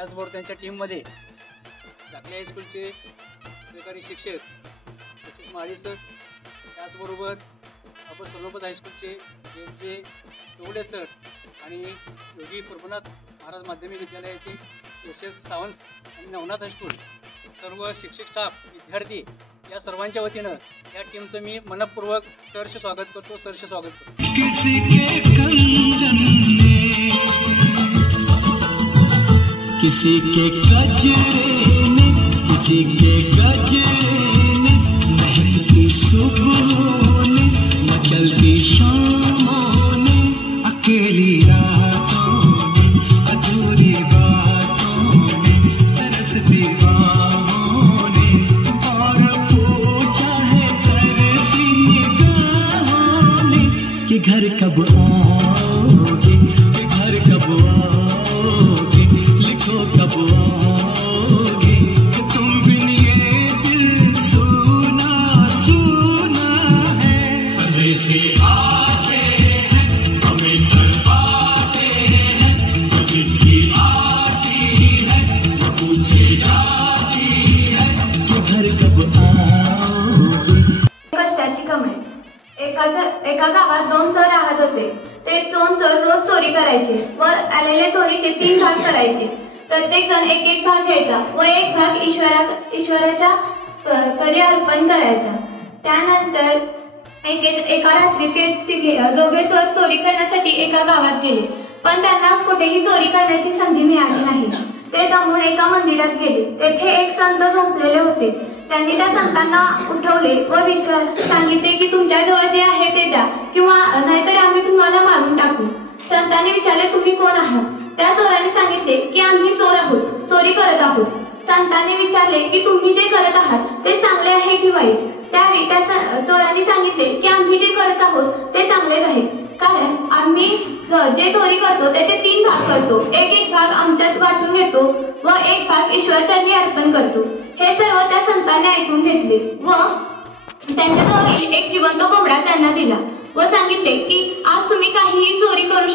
त्याचबरोबर त्यांच्या टीममध्ये दाखले हायस्कूलचे सहकारी शिक्षक तसेच माळी सर, त्याचबरोबर आपण सर्वपत हायस्कूलचे यांचे टोवले सर आणि योगी प्रभुनाथ महाराज माध्यमिक विद्यालयाचे यशस सावंत आणि नवनाथ हायस्कूल सर्व शिक्षक स्टाफ विद्यार्थी या सर्वांच्या वतीनं या टीमचं मी मनपूर्वक सहर्ष स्वागत करतो. किसी के कंगन में, किसी के गजरे में, किसी के गजरे में, महकती सुबहों ने, मचलती शामों ने, अकेली रातों में, अधूरी बातों में, तरसती बाहों ने, और पूछा है तरसी निगाहों ने कि घर कब आओगे, कि घर कब आओगे, लिखो कब आओगे, कि तुम बिन ये दिल सुना सुना है. संदेशे आते हैं हमें तड़पाते हैं, तो जिनकी आती है वो पूछे जाती है कि घर कब आओगे. कष्टाची कमाई. एका गावात 2 चोर राहत होते. ते 2 चोर रोज चोरी करायचे. वर आलेले चोरीचे 3 भाग करायचे. प्रत्येक जण एक भाग घ्यायचा व एक भाग ईश्वराच्या करी अर्पण करायचा. त्यानंतर एका रात्री ते दोघे चोर चोरी करण्यासाठी एका गावात गेले, पण त्यांना कुठेही चोरी करण्याची संधी मिळाली नाही. ते दमून एका मंदिरात गेले. तेथे एक संत झोपलेले होते. त्यांनी त्या संतांना उठवले व सांगितले की तुमच्याजवळ जे आहे ते द्या, किंवा नाहीतर आम्ही तुम्हाला मारून टाकू. संतांनी विचारले तुम्ही कोण आहात? त्या चोराने सांगितले की आम्ही चोर आहोत, चोरी करत आहोत. संतांनी विचारले की तुम्ही जे करत आहात ते चांगले आहे की वाईट? त्यावेळी त्या चोरांनी सांगितले की आम्ही जे करत आहोत ते चांगलेच आहे, कारण आम्ही जे चोरी करतो त्याचे 3 भाग करतो. एक भाग आमच्यात वाटून घेतो व एक भाग ईश्वराचरणी अर्पण करतो. हे सर्व त्या संतांनी ऐकून घेतले व त्यांच्याजवळ एक जिवंत कोंबडा त्यांना दिला व सांगितले की आज तुम्ही काहीही चोरी करू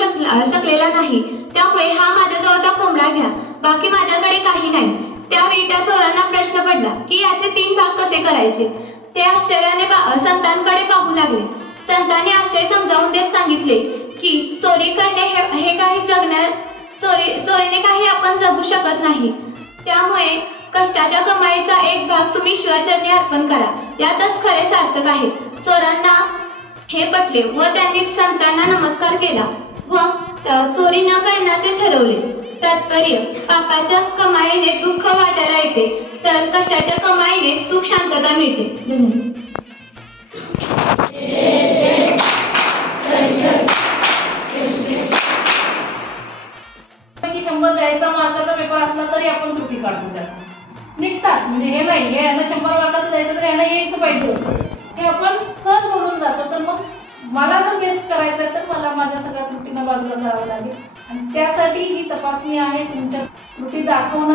शकलेला नाही, त्यामुळे हा माझ्याजवळचा कोंबडा घ्या, बाकी माझ्याकडे काही नाही. त्यावेळी त्या चोरांना प्रश्न पडला की याचे 3 भाग कसे करायचे. ते आश्चर्याने संतांकडे पाहू लागले. संतांनी आश्चर्य समजावून देत सांगितले की चोरी करणे हे काही चोरीने काही आपण जगू शकत नाही. त्यामुळे कष्टाच्या कमाईचा एक भाग तुम्ही ईश्वराचरणी अर्पण करा, यातच खरे सार्थक आहे. चोरांना हे पटले व त्यांनी संतांना नमस्कार केला व चोरी न करण्याचे ठरवले. तात्पर्य: पापाच्या कमाईने दुःख वाटायला येते, तर कष्टाच्या कमाईने सुख शांतता मिळते. जायचा मार्काचा पेपर असला तरी आपण त्रुटी काढतो, त्याला निघतात. म्हणजे हे नाही, हे यांना 100 मार्काचं जायचं तर यांना यायचं पाहिजे होतं, हे आपण सहज बोलून जातो. तर मग मला जर गेस्ट करायचं तर मला माझ्या सगळ्या त्रुटींना बाजूला करावं लागेल आणि त्यासाठी ही तपासणी आहे. तुमच्या त्रुटी दाखवणं